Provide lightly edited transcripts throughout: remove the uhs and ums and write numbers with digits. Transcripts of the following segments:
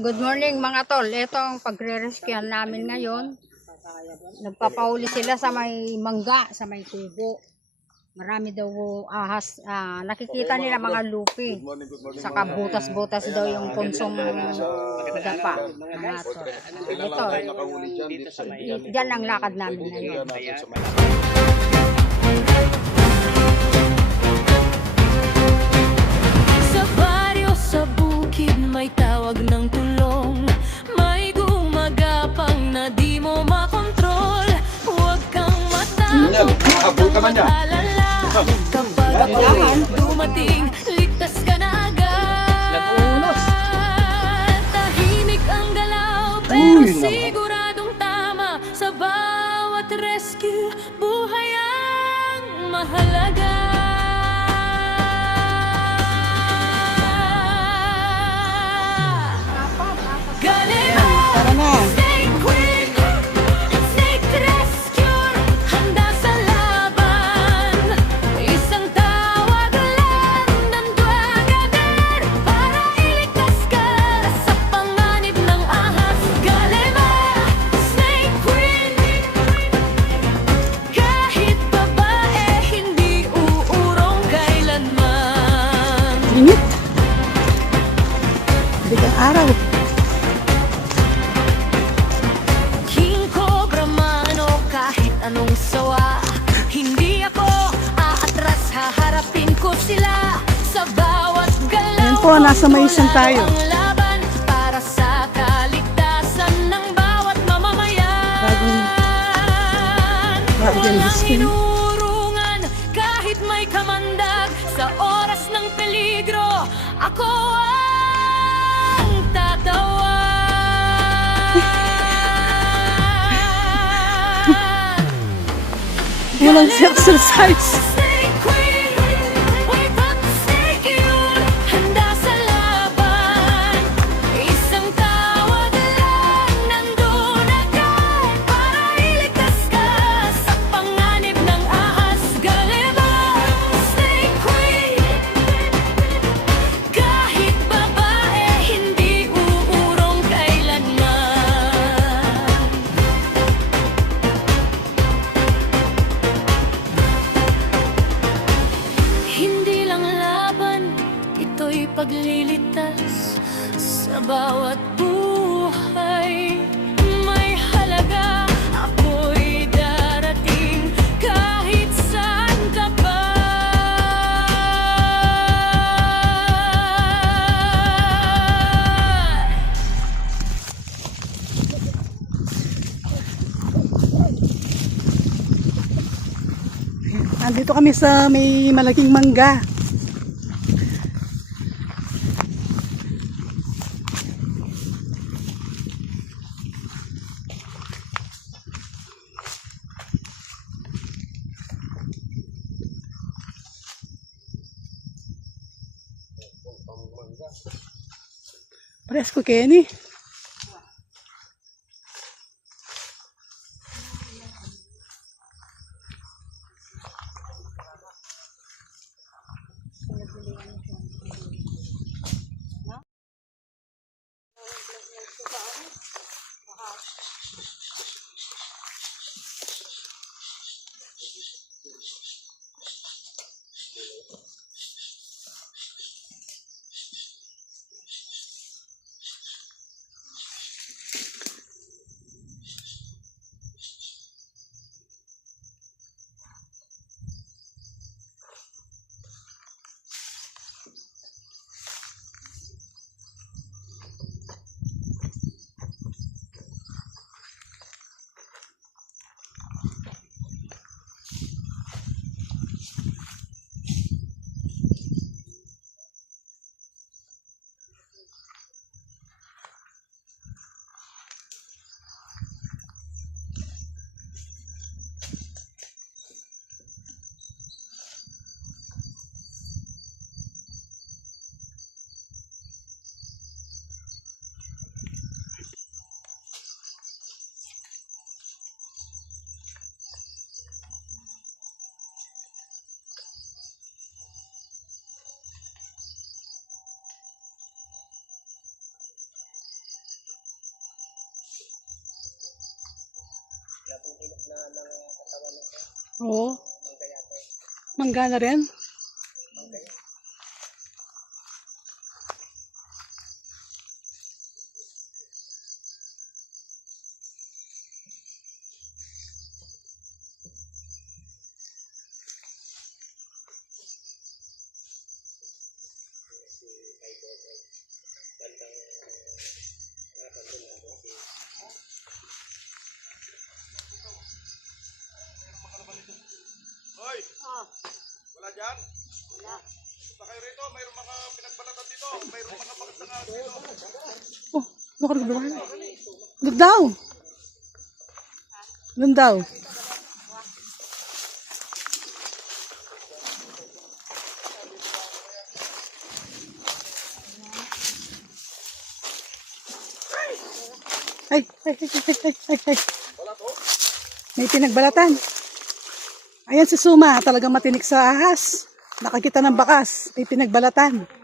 Good morning mga tol. Ito ang pagre-rescuehan namin ngayon. Nagpapauli sila sa may mangga, sa may tubo. Marami daw ahas. Nakikita nila mga lupi. Saka butas-butas daw yung punsong dapa. Mga tol. Ito. Diyan ang lakad namin ngayon. Sa baryo, sa bukid, may tawag ng tulong. May gumagapang na di mo makontrol. Huwag kang matakot, huwag kang mag-alala. Kapag ako'y dumating, ligtas ka na agad. Tahimik ang galaw, pero siguradong tama. Sa bawat rescue, buhay ang mahalaga. Tara na. Snake Queen, Snake Rescue, handa sa laban. Isang tawag lang, nandun agad para iligtas ka sa panganib ng ahas. Galema, Snake Queen, kahit babae, hindi uurong kailanman. Init. Bigang araw. King Cobra man o kahit anong sawa, hindi ako aatras, haharapin ko sila. Sa bawat galaw Yan po, nasa Maysan tayo. ang laban para sa kaligtasan ng bawat mamamayan. Bagong Walang skin. hinurungan kahit may kamandag. Sa oras ng peligro, ako ang tatawa. Walang exercise. Snake Queen, wake up, snake yun, handa sa laban. Isang tawag lang, nandun agad para iligtas ka sa panganib ng ahas. Galema, Snake Queen, kahit babae, hindi uurong kailanman. Hindi lang laban, ito'y paglilitas sa bawat buhay. May halaga, ako'y darating kahit saan ka pa. Andito kami sa may malaking mangga. Presko Kenny. Oo. Mangga na rin. Hoy! Wala dyan? Wala. Punta kayo rito, mayroong mga pinagbalatan dito. Mayroong mga pagtangas dito. Oh, nakaragdawan. Doon daw. Doon daw. Ay, ay, ay, ay, ay, ay, ay. May pinagbalatan. Ayan si Suma, talagang matinik sa ahas. Nakakita ng bakas, may pinagbalatan. Kunin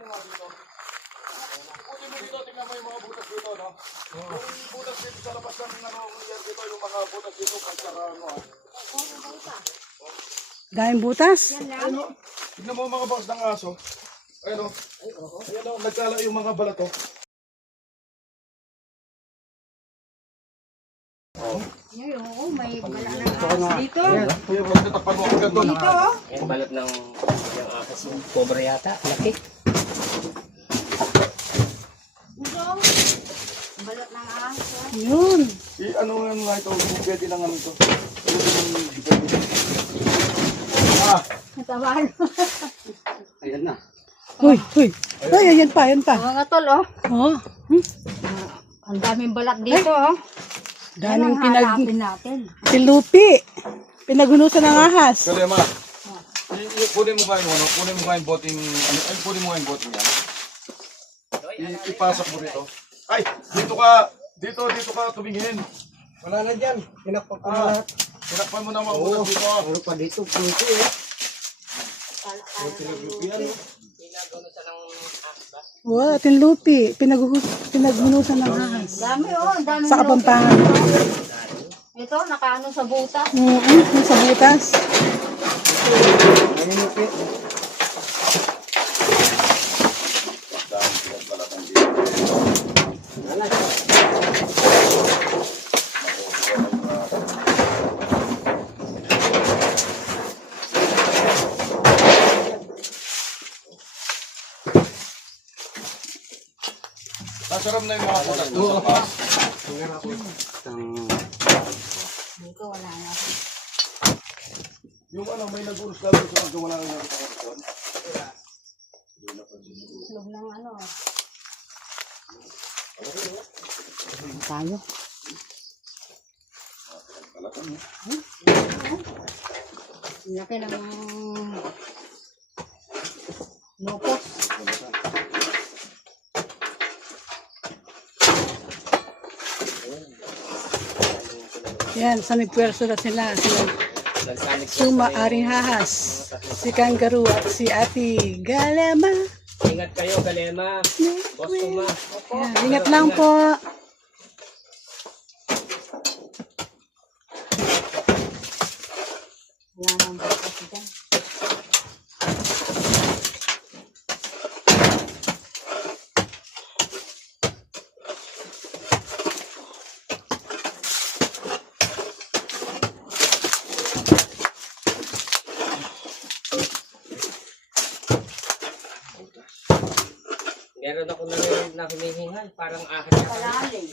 mo dito, tingnan mo yung mga butas dito, no? Yung butas dito sa labas ng yan dito, yung mga butas dito, pagkara ano. Daming butas. Ano? Tingnan mo yung mga bakas ng aso. Ayun o. Ayun o, nagkala yung mga balat o. Ngayon, oo, may bala ng ahas dito. Kuya, wag natakpan mo agad doon. Dito, oh. Yan, balot ng yung akas yung cobra yata. Laki. Ito, balot ng ahas. Oh. Yun. Ano nga ito, hindi pwede lang ano ito. Ah, Natawan. Ayan na. Uy, uy. Uy, ayan pa, ayan pa. Mga tol, oh. Oh, Ang daming balat dito, oh. daming Yan ang hanapin natin. pilupi. Pinagunusan ng ahas. Kalema. Kunin mo ba yung ano? Kunin mo ba yung boting, ano? Ay, kunin mo ba yung boting yan? Ipasok mo rito. Ay, dito ka tumingin. Wala na dyan. Pinakpak ko na Ah, lahat. tinakpan mo na mga butas dito. ah. Puro pa dito. Puti eh. Wow, tinlupi. Pinagunusan ng ahas. Dami, oh. Ang dami. Sa Kapampangan. Ito, nakaano sa buta. Oo, yung sa butas. Nasarap na yung mga butas doon sa labas. Dito, wala na. Yung ano, may nag-urus ka doon sa mga wala nang nakita doon. Log ng ano. Tayo. Laki ng lupos. Yan, sa nagpwerso na sila. Sila Nagsanik Suma, Aring Hahas, si Kangaroo at si Ate Galama. Ingat kayo, Galema. Boss Tuma. Yan, ingat lang po. Wala nang butas dyan. Meron ako narinig na humihingal. Parang ahas. Kalalim.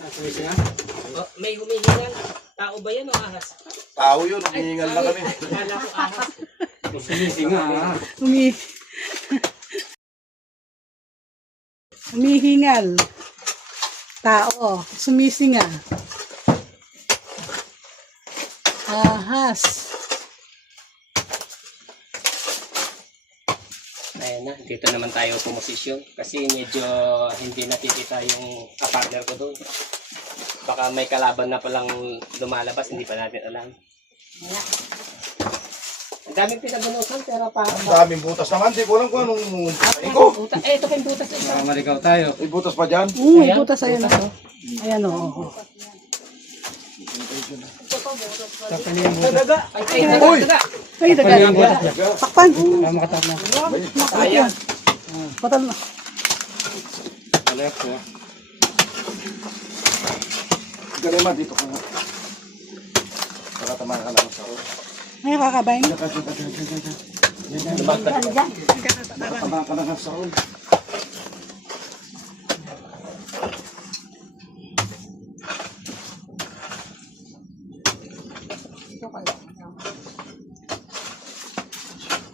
Oh, may humihingal. Tao ba yan o ahas? Tao yun, humihingal na kami. Kala ko ahas. Humi Humihingal. Tao. Sumisinga. Ahas. Ayan na, dito naman tayo pumosisyon. Kasi medyo hindi nakikita yung partner ko doon. Baka may kalaban na palang lumalabas, hindi pa natin alam. Ang daming pinabunusan, pero pa... Ang daming butas naman, di ko alam kung anong ko. Butas. Eh, ito pa yung butas. Marigaw tayo. May butas pa dyan. May butas ayan ako. Ayan o. Butas Uy! Ay, daga. Takpan. Ayan. Patal na. Galema, dito ka nga. Pakatamaan ka lang sa ako. Ay, kakabayin. Pakatamaan ka lang sa ako.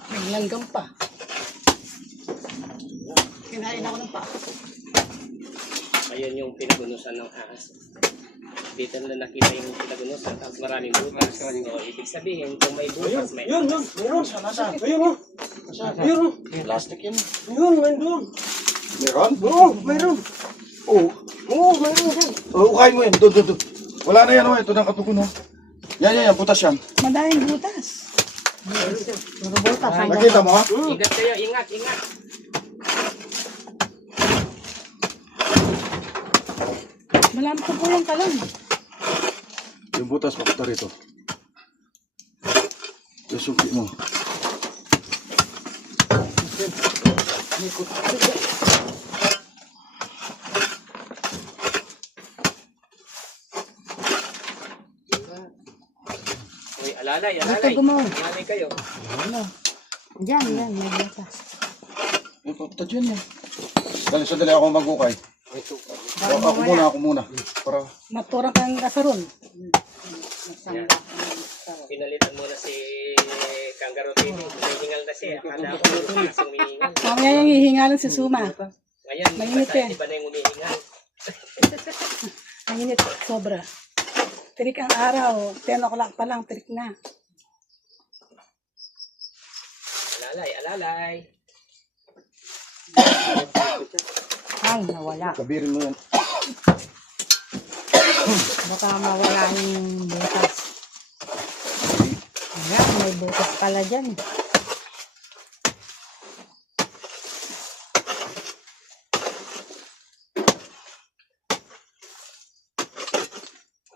May langgam pa. Kinain ako ng pa. Ayun yung pinagunusan ng ahas. Dito na nakita yung pinagunusan, tapos maraming butas. So, ibig sabihin, kung may butas, may ahas. Plastic yan. Meron? Oo, meron. Oo, meron. Oo, ukain mo yan. Doon. Wala na yan, oh. Ito na katugon, oh. Yan. Butas yan. Madahing butas. Nakita mo, ha? Ingat kayo, ingat. Malamang ko pulang ka lang. Yung butas, papunta rito. Yung sungki mo. Uy, alalay. gumawa. Alalay kayo. Yan, may butas. Yung papunta dyan, eh. Sandali ako magukay. Ako muna. Para... Maturang kang kasaron. Yan. Pinalitan muna si Kangaroo TV. Humihingal na siya. Akala ko butas yung humihingal. Mamaya yung hihingalan si Suma. Ngayon, Mainit eh. iba na yung humihingal. Ang init, sobra. Tirik ang araw. 10 o'clock pa lang, tirik na. Alalay. Ay, nawala. Kabirin mo yan. Baka mawala yung butas. Ayan, may butas pala dyan.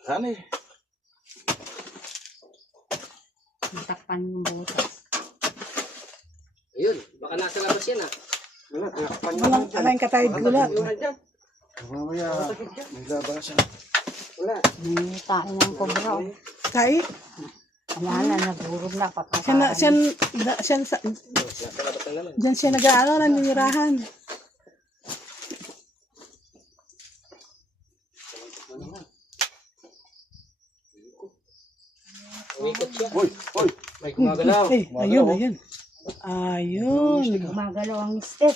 Saan eh? Matakpan yung butas. Ayun, baka nasa labas yan Walang alain ka tayo gulat. Mamaya, may labasan. May tayo ng kobra. Oh. Tayo? Wala na, nagurog na. Diyan siya nag-aano, naninirahan. Umikot siya. Uy! May gumagalaw. Ay, ayun. Ayun. Gumagalaw ang step.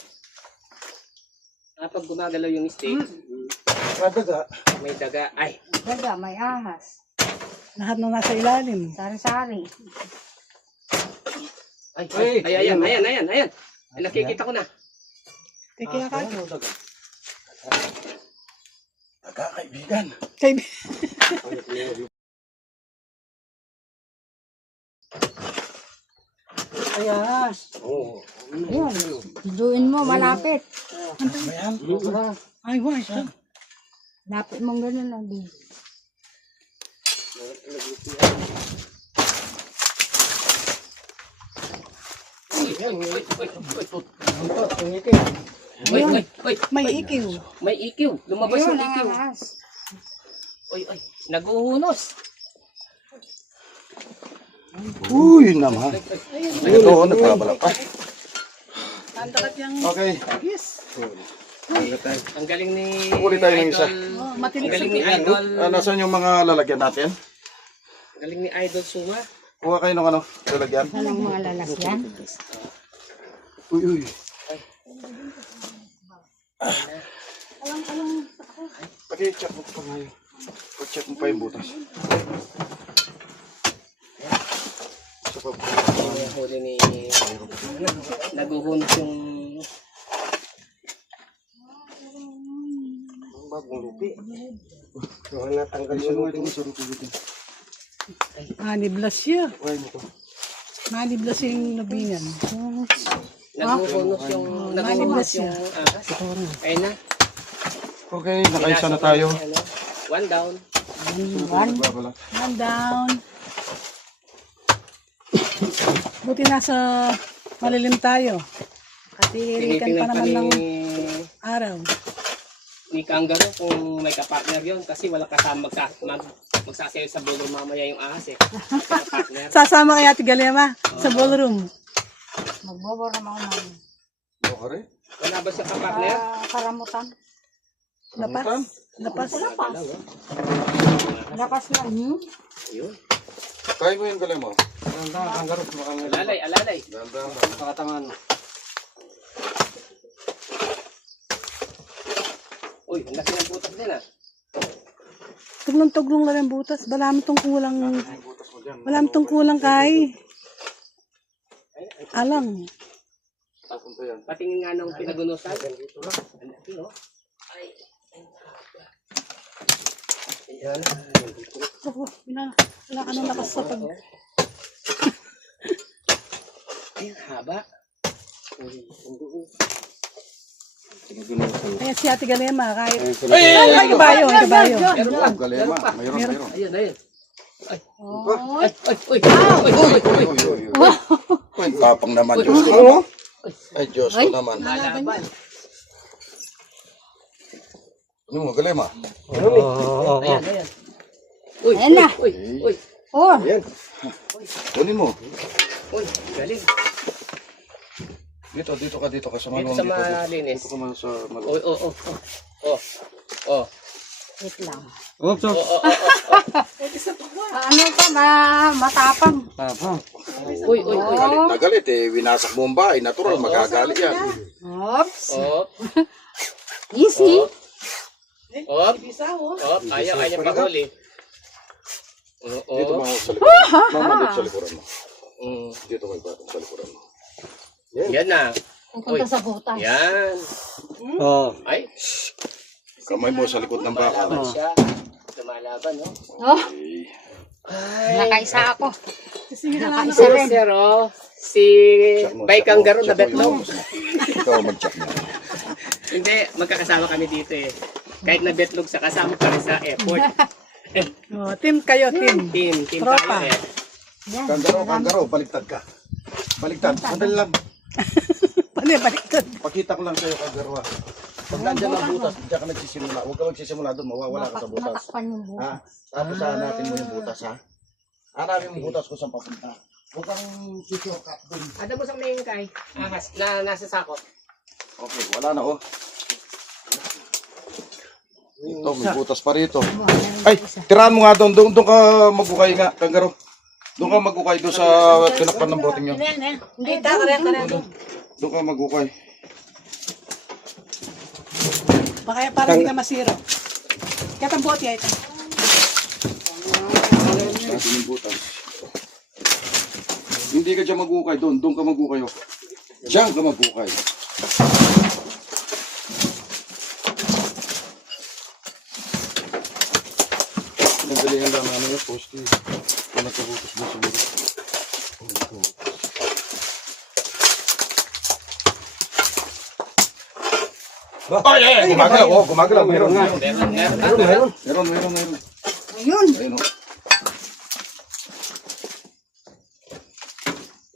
Kapag gumagalaw yung stick, Madaga. may daga. Ay, Daga, may ahas. Lahat nung nasa ilalim. Sari-sari. ayan. Ay, nakikita ko na. Kaya ka. Daga, kaibigan. Ayan. Yun. Duin mo, malapit. Ayan. Ay, wala siya. Lapit mong ganun lang. Di. May ikiw. May ikiw. Lumabas Ayun, yung ang ikiw. ahas. Naguhunos. Uy, naman. Ito, nagpabala pa. Tandakat yung... Okay. Yes. Ang galing ni Kukulit tayo ng isa. Oh, Ang matinig galing sa ni Idol. Nasaan yung mga lalagyan natin? Ang galing ni Idol Suma. Kuha kayo ng ano, lalagyan. Anong mga lalagyan? Uy. Pag-check mo pa ngayon. Pag-check mo pa yung butas. Sa pa. Yung huli ni... Naguhunos yung... Bagong lupi. Natanggal yung lupi. Maniblas siya. Uy, mo to. Maniblas yung nabingan. Naguhunos yung... Naguhunos yung ahas. Ayun na. Okay, nakaisa na tayo. One down. Nagbabalat. One down. Buti nasa malilim tayo. Katirikan pa Tinitingnan pa naman ng ni, araw. ni Kangaroo kung may kapartner yun kasi wala kasama magsasayaw sa ballroom mamaya yung ahas eh. Kapartner. Sasama kay Ate Galema sa ballroom. Magbobor naman ako ng Okay. Wala ba siya kapartner? karamutan. Lapas. Lapas. Lakas na. Ayun. Kaya mo yung galing mo. Alalay, alalay. Dahan-dahan. Uy, ang laki ng butas din ah. Tuglong-tuglong lang ang butas. Balam tong kulang kay. Alang. Papunta yan. Patingin nga nung pinagunusan. Ang laki oh. Ayan. Ako, wala ka nang lakas sa pag... Ay, haba. Kaya si Ate Galema, kahit... Ay! Ay, kabayo, kabayo. Meron pa. Galema. Meron pa. Mayroon. Ayun, ayun. Ay, Uy, uy, uy. Uy, tapang naman, Diyos ko naman. Ay, Diyos ko naman. Malaban. Ano mo, Galema? Ayan, ayan. Uy, Ayan na. uy, uy. Oh, Kunin mo. Uy, galing. Dito ka sa Dito manuang sa malinis. Dito ka man sa Oh, manuang. oh, oh, oh. Oh, wait lang. oh, oh, oh. Ano ka matapang. Uy, uy, uy. Galit na galit eh. Winasak mo ang bahay. Natural, magagalit yan. Oops. Oh, Easy. oh. Oh, ayaw pahuli. Dito Oh, mga sa likuran. Mama, dito sa likuran mo. oh. Dito may batang sa likuran mo. Yan na. Pupunta sa butas. Yan. Ay, Kamay mo sa likod ng baka. lumalaban siya. Lumalaban, no? Oh, Ay, nakaisa ako. Nakaisa rin. Zero. Si Bay Kangaroo na betlog. Ikaw mag-check mo. Hindi, magkakasama kami dito eh. Kahit na betlog sa kasama pa rin sa airport. Oh, team kayo, team. Team Tropa. tayo eh. Kangaroo, baliktad ka. Baliktad, sandali lang. Paano yung baliktad? Pakita ko lang sa'yo, Kangaroo. Pag nandiyan ang butas, diyan ka nagsisimula. Huwag ka magsisimula doon, mawawala ka sa butas. Matakpan yung butas. Ha? Tapos hanapin mo yung butas, ha? Hanapin mo yung butas kung saan papunta. Huwag kang shortcut doon. Ada mo sa may kay ahas na nasa sako. Okay, wala na, oh. Ito, may butas pa rito. Ay, tirahan mo nga doon. Doon ka magukay nga, Kangaroo. Doon ka magukay doon sa tinakpan ng boting nyo. Hindi, Doon ka magukay. Baka parang hindi ka masiro. Kaya ang bote ito. Natin yung butas. Hindi ka dyan magukay doon. Doon ka magukay, oh. Diyan ka magukay. Nagalingan lang namin yung post. Kung nagkabutas mo siguro. Ay, gumagalaw. Oh, gumagalaw. Meron. Meron. Ayun. Ayun, oh.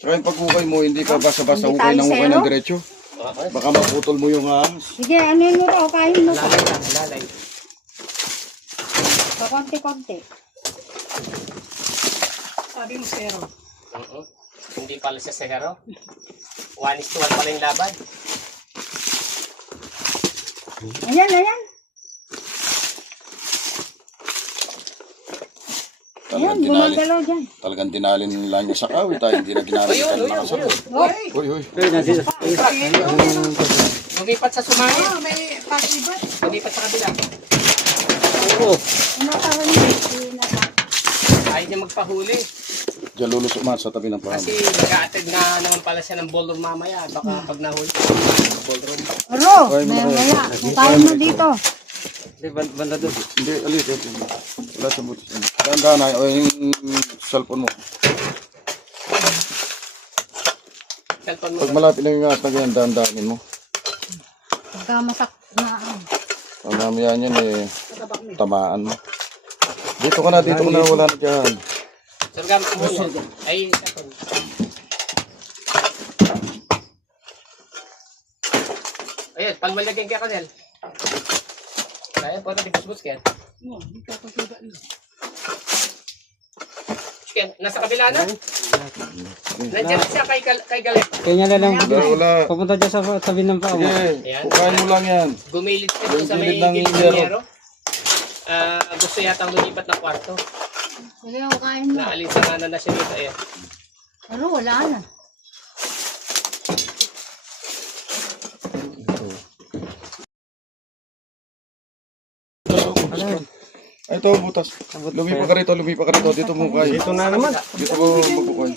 Tsaka yung pag-ukay mo, hindi ka basta-basta Hindi ukay tayo ng ukay zero? ng diretso. Baka maputol mo yung ahas. Sige, ano yun mo raw? Kain mo pa. Lalay. So, konti-konti. Sabi mo zero. Hindi pala siya zero. 1:1 pala yung laban. Ayan, ayan. Ayan, gumagalaw dyan. Talagang dinalin lang niya sa kawit. Hindi na ginamit ka ng mga sagot. Uy. Lumipat sa sumaya. May pasibat. Lumipat sa kabila. Ano tawag niya? Ayaw niya magpahuli. Diyan lulusok man sa tabi ng paham. Kasi nag-a-attend na naman pala siya ng ballroom mamaya. Baka pag nahuli, ballroom. Ro, maya. Kain mo dito. Hindi, alit. Wala sa butas. Dahan-dahan na. O yung cellphone mo. Cellphone mo. Pag malapit lang yung ahas na ganyan, dahan-dahanin mo. Pagka masak na. Pag mamaya niyan tamaan mo. Dito ka na, wala na dyan. Sir, gamit mo yan. Ay, sakon. Ayun, palmalagyan kaya kanel. Kaya po natin busbus kaya. Chicken, nasa kabila na? Nandiyan na siya kay Galit. Kanya na lang. Wala. Pupunta dyan sa tabi ng paa mo. Sige, kukain mo lang yan. Gumilid siya doon sa may Gumilid ng gilid. Gusto yatang lumipat ng kwarto. Sige, kain mo. Naalinsanganan na siya dito. Ayan. Pero wala na. Ito ang butas. Lumipa ka rito. Dito mo kain. Dito na naman. Dito mo magkukuhain.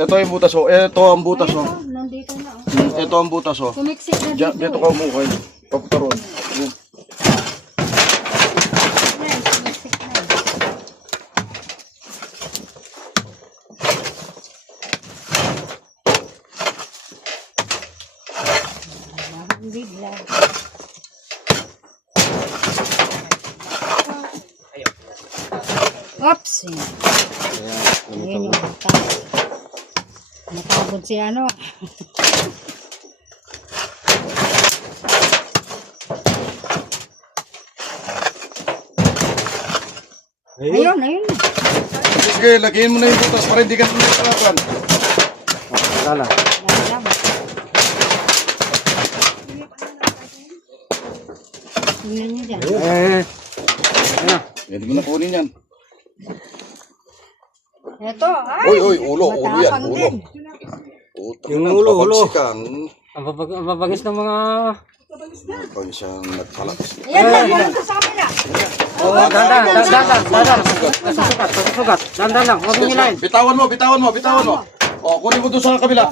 Ito yung butas oh. Ito ang butas oh. Nandito na. Oh. Ito ang butas oh. Kumiksik na Diyan, dito. dito ka umukain. Papunta ron. Yan. Yan, kumiksik na. Bigla. Oops! Ayan yung butas. Napagod si ano. Ayun. Sige, lagyan mo na yung butas para hindi ka na nagkakakan. Lala. Lalabas. Tingnan nyo dyan. Hindi mo na kunin yan. Ito, ay! Uy, ulo yan, matapang ulo. din. Yung ulo. Papagsikan. Ang babagis ng mga... Pag siyang nagpalakas. Ayan lang, walang ka sa kapila. Dandan. Nasusugat. Dandan lang. Huwag mong hilahin. Bitawan mo. O, kunin mo doon sa kabila.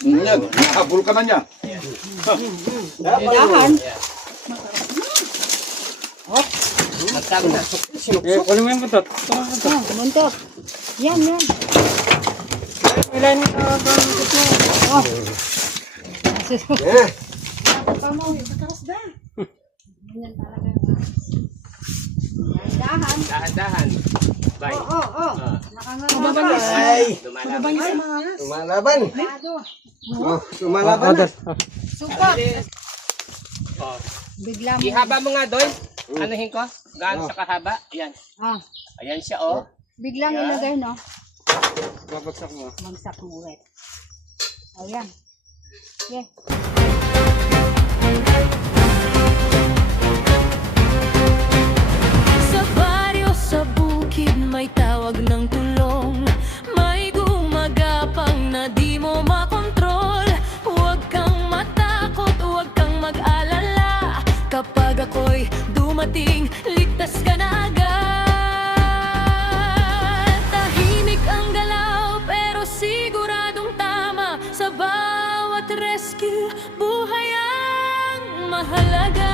Yan, habol ka na niya. Dahan. Magtago na. Kunin mo yung buntot. Buntot. Yan. Hilahin mo. Oh. Dahan. Dahan-dahan. Bye. Oh. Nakanganga. Lumalaban. Lumalaban na. Supak. Oh. Bigla mo. Ihaba mo nga doon. Anuhin ko? Gaano sa kahaba? Yan. Ah, Ayan siya oh. biglang ilagay, no? Babagsak mo. Magsak mo ulit. Ayan. Okay. Sa baryo, sa bukid, may tawag ng tulong. May gumagapang na di mo makontrol. Huwag kang matakot, huwag kang mag-alala. Kapag ako'y dumating, ligtas ka na agad. Tahimik ang galaw, pero siguradong tama. Sa bawat rescue, buhay ang mahalaga.